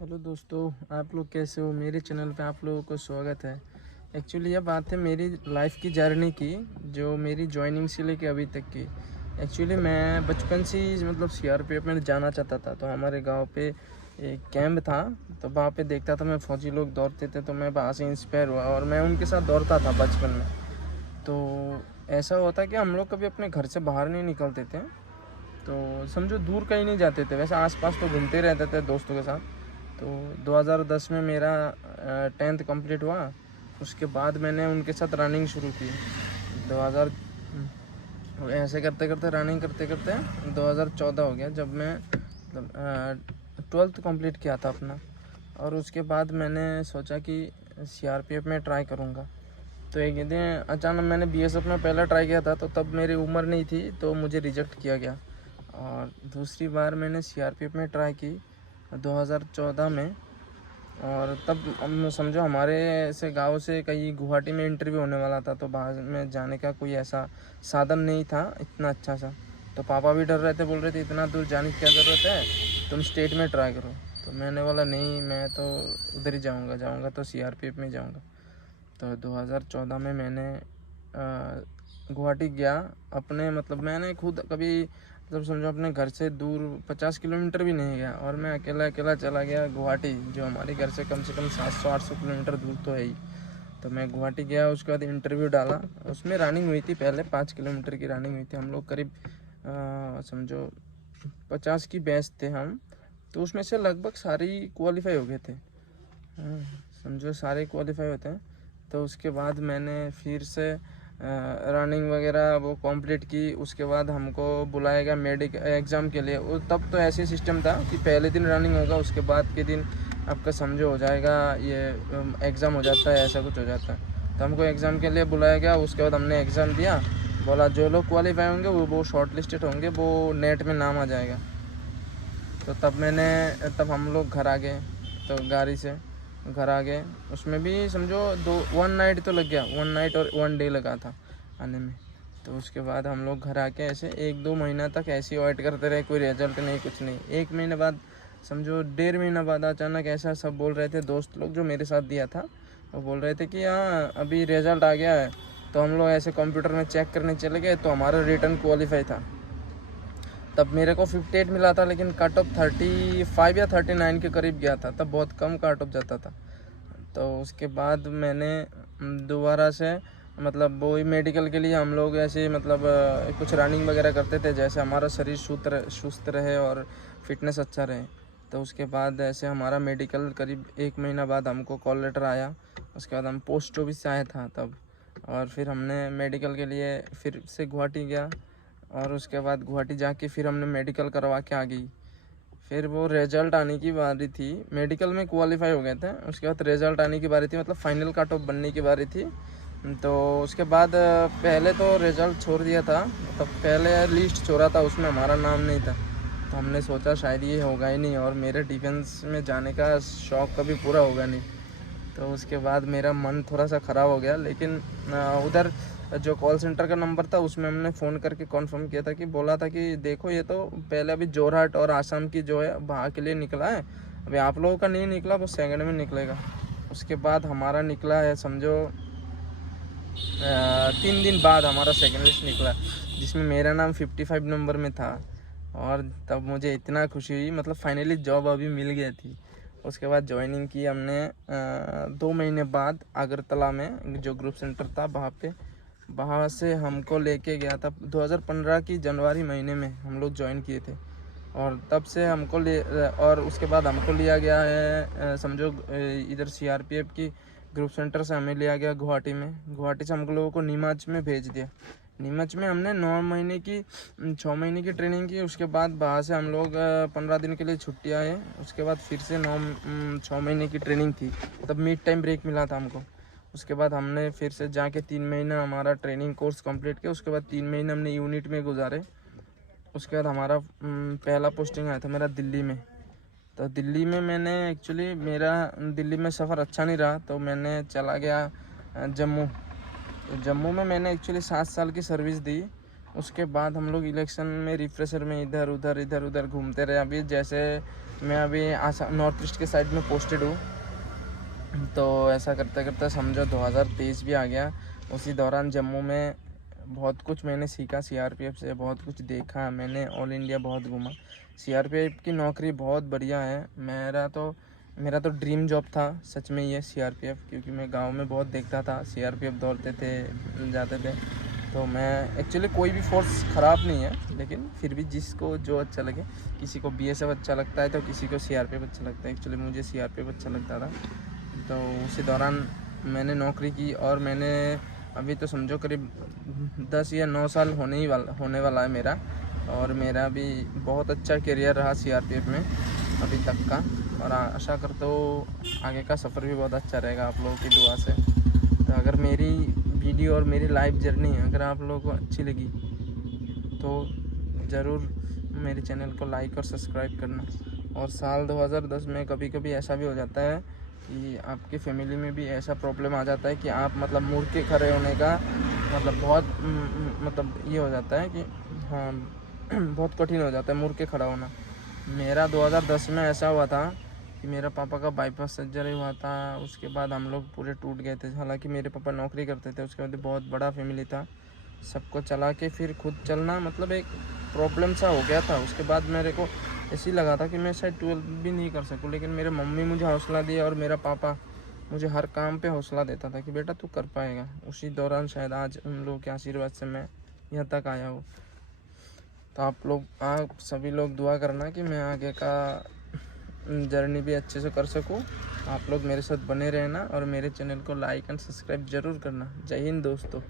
Hello दोस्तों, आप लोग कैसे हो। मेरे चैनल पे आप लोगों को स्वागत है। एक्चुअली यह बात है मेरी लाइफ की जर्नी की, जो मेरी जॉइनिंग से लेके अभी तक की। एक्चुअली मैं बचपन से ही मतलब सीआरपीएफ में जाना चाहता था। तो हमारे गांव पे एक कैंप था, तो वहाँ पे देखता था मैं फौजी लोग दौड़ते थे, तो मैं वहाँ से इंस्पायर हुआ और मैं उनके साथ दौड़ता था बचपन में। तो ऐसा होता कि हम लोग कभी अपने घर से बाहर नहीं निकलते थे, तो समझो दूर कहीं नहीं जाते थे। वैसे आसपास तो घूमते रहते थे दोस्तों के साथ। तो 2010 में मेरा 10th कंप्लीट हुआ। उसके बाद मैंने उनके साथ रनिंग शुरू की। 2000 ऐसे करते करते रनिंग करते करते 2014 हो गया, जब मैं मतलब 12th कंप्लीट किया था अपना। और उसके बाद मैंने सोचा कि सीआरपीएफ में ट्राई करूँगा। तो एक दिन अचानक मैंने बीएसएफ में पहला ट्राई किया था, तो तब मेरी उम्र नहीं थी, तो मुझे रिजेक्ट किया गया। और दूसरी बार मैंने सीआरपीएफ में ट्राई की 2014 में। और तब हम समझो हमारे से गांव से कहीं गुवाहाटी में इंटरव्यू होने वाला था, तो बाहर में जाने का कोई ऐसा साधन नहीं था इतना अच्छा सा। तो पापा भी डर रहे थे, बोल रहे थे इतना दूर जाने की क्या ज़रूरत है, तुम स्टेट में ट्राई करो। तो मैंने बोला नहीं, मैं तो उधर ही जाऊँगा तो सीआरपीएफ में जाऊँगा। तो 2014 में मैंने गुवाहाटी गया। अपने मतलब मैंने खुद कभी मतलब समझो अपने घर से दूर 50 किलोमीटर भी नहीं गया, और मैं अकेला अकेला चला गया गुवाहाटी, जो हमारे घर से कम 700-800 किलोमीटर दूर तो है ही। तो मैं गुवाहाटी गया, उसके बाद इंटरव्यू डाला। उसमें रनिंग हुई थी, पहले 5 किलोमीटर की रनिंग हुई थी। हम लोग करीब समझो 50 की बैच थे हम। तो उसमें से लगभग सारे क्वालिफाई हो गए थे। हाँ, समझो सारे क्वालिफाई होते हैं। तो उसके बाद मैंने फिर से रनिंग वगैरह वो कंप्लीट की। उसके बाद हमको बुलाया गया मेडिकल एग्ज़ाम के लिए। वो तब तो ऐसे सिस्टम था कि पहले दिन रनिंग होगा, उसके बाद के दिन आपका समझो हो जाएगा ये एग्ज़ाम हो जाता है, ऐसा कुछ हो जाता है। तो हमको एग्ज़ाम के लिए बुलाया गया। उसके बाद हमने एग्ज़ाम दिया। बोला जो लोग क्वालिफाई होंगे वो शॉर्ट लिस्टेड होंगे, वो नेट में नाम आ जाएगा। तो तब हम लोग घर आ गए, तो गाड़ी से घर आ गए। उसमें भी समझो 1 नाइट तो लग गया, 1 नाइट और 1 डे लगा था आने में। तो उसके बाद हम लोग घर आके ऐसे 1-2 महीना तक ऐसे ही वेट करते रहे, कोई रिजल्ट नहीं, कुछ नहीं। 1 महीने बाद समझो 1.5 महीना बाद अचानक ऐसा सब बोल रहे थे दोस्त लोग जो मेरे साथ दिया था, वो बोल रहे थे कि हाँ अभी रिज़ल्ट आ गया है। तो हम लोग ऐसे कंप्यूटर में चेक करने चले गए, तो हमारा रिटर्न क्वालिफाई था। तब मेरे को 58 मिला था, लेकिन कट ऑफ 35 या 39 के करीब गया था। तब बहुत कम कट ऑफ जाता था। तो उसके बाद मैंने दोबारा से मतलब वही मेडिकल के लिए हम लोग ऐसे मतलब कुछ रनिंग वगैरह करते थे, जैसे हमारा शरीर सुस्त रहे और फिटनेस अच्छा रहे। तो उसके बाद ऐसे हमारा मेडिकल करीब 1 महीना बाद हमको कॉल लेटर आया। उसके बाद हम पोस्ट ऑफिस से आया था तब। और फिर हमने मेडिकल के लिए फिर से गुवाहाटी गया। और उसके बाद गुवाहाटी जाके फिर हमने मेडिकल करवा के आ गई। फिर वो रिज़ल्ट आने की बारी थी। मेडिकल में क्वालिफाई हो गए थे, उसके बाद रिज़ल्ट आने की बारी थी, मतलब फाइनल कट ऑफ बनने की बारी थी। तो उसके बाद पहले तो रिज़ल्ट छोड़ दिया था, मतलब पहले लिस्ट छोड़ा था, उसमें हमारा नाम नहीं था। तो हमने सोचा शायद ये होगा ही नहीं, और मेरे डिफेंस में जाने का शौक़ कभी पूरा होगा नहीं। तो उसके बाद मेरा मन थोड़ा सा ख़राब हो गया। लेकिन उधर जो कॉल सेंटर का नंबर था, उसमें हमने फ़ोन करके कॉन्फर्म किया था, कि बोला था कि देखो ये तो पहले अभी जोरहाट और आसाम की जो है वहाँ के लिए निकला है, अभी आप लोगों का नहीं निकला, वो सेकंड में निकलेगा। उसके बाद हमारा निकला है समझो 3 दिन बाद हमारा सेकंड लिस्ट निकला, जिसमें मेरा नाम 55 नंबर में था। और तब मुझे इतना खुशी हुई, मतलब फाइनली जॉब अभी मिल गई थी। उसके बाद ज्वाइनिंग की हमने 2 महीने बाद अगरतला में, जो ग्रुप सेंटर था वहाँ पे, वहाँ से हमको लेके गया था। 2015 की जनवरी महीने में हम लोग ज्वाइन किए थे। और तब से हमको और उसके बाद हमको लिया गया है समझो इधर सीआरपीएफ की ग्रुप सेंटर से हमें लिया गया गुवाहाटी में। गुवाहाटी से हम लोगों को नीमच में भेज दिया। नीमच में हमने 9 महीने की 6 महीने की ट्रेनिंग की। उसके बाद वहाँ से हम लोग 15 दिन के लिए छुट्टी आए। उसके बाद फिर से 6 महीने की ट्रेनिंग थी, तब मिड टाइम ब्रेक मिला था हमको। उसके बाद हमने फिर से जाके 3 महीना हमारा ट्रेनिंग कोर्स कंप्लीट किया। उसके बाद 3 महीने हमने यूनिट में गुजारे। उसके बाद हमारा पहला पोस्टिंग आया था मेरा दिल्ली में। तो दिल्ली में मैंने एक्चुअली मेरा दिल्ली में सफ़र अच्छा नहीं रहा, तो मैंने चला गया जम्मू। तो जम्मू में मैंने एक्चुअली 7 साल की सर्विस दी। उसके बाद हम लोग इलेक्शन में रिफ्रेशर में इधर उधर घूमते रहे। अभी जैसे मैं अभी आसा नॉर्थ ईस्ट के साइड में पोस्टेड हूँ। तो ऐसा करते करते समझो 2023 भी आ गया। उसी दौरान जम्मू में बहुत कुछ मैंने सीखा, सीआरपीएफ से बहुत कुछ देखा मैंने, ऑल इंडिया बहुत घूमा। सीआरपीएफ की नौकरी बहुत बढ़िया है। मेरा तो ड्रीम जॉब था सच में ये सीआरपीएफ, क्योंकि मैं गांव में बहुत देखता था सीआरपीएफ दौड़ते थे जाते थे। तो मैं एक्चुअली कोई भी फोर्स ख़राब नहीं है, लेकिन फिर भी जिसको जो अच्छा लगे, किसी को बीएसएफ अच्छा लगता है तो किसी को सीआरपीएफ अच्छा लगता है। एक्चुअली मुझे सीआरपीएफ अच्छा लगता था। तो उसी दौरान मैंने नौकरी की और मैंने अभी तो समझो करीब 10 या 9 साल होने वाला है मेरा। और मेरा भी बहुत अच्छा करियर रहा सीआरपीएफ में अभी तक का। और आशा करता हूँ आगे का सफ़र भी बहुत अच्छा रहेगा आप लोगों की दुआ से। तो अगर मेरी वीडियो और मेरी लाइव जर्नी अगर आप लोगों को अच्छी लगी तो ज़रूर मेरे चैनल को लाइक और सब्सक्राइब करना। और साल 2010 में कभी कभी ऐसा भी हो जाता है कि आपकी फैमिली में भी ऐसा प्रॉब्लम आ जाता है कि आप मतलब मुड़ के खड़े होने का मतलब बहुत मतलब ये हो जाता है कि हाँ बहुत कठिन हो जाता है मुड़ के खड़ा होना। मेरा 2010 में ऐसा हुआ था कि मेरा पापा का बाईपास सर्जरी हुआ था। उसके बाद हम लोग पूरे टूट गए थे। हालांकि मेरे पापा नौकरी करते थे, उसके बाद बहुत बड़ा फैमिली था, सबको चला के फिर खुद चलना मतलब एक प्रॉब्लम सा हो गया था। उसके बाद मेरे को ऐसी लगा था कि मैं शायद 12 भी नहीं कर सकूं, लेकिन मेरे मम्मी मुझे हौसला दिया और मेरा पापा मुझे हर काम पे हौसला देता था कि बेटा तू कर पाएगा। उसी दौरान शायद आज उन लोगों के आशीर्वाद से मैं यहाँ तक आया हूँ। तो आप सभी लोग दुआ करना कि मैं आगे का जर्नी भी अच्छे से कर सकूं। आप लोग मेरे साथ बने रहना और मेरे चैनल को लाइक एंड सब्सक्राइब ज़रूर करना। जय हिंद दोस्तों।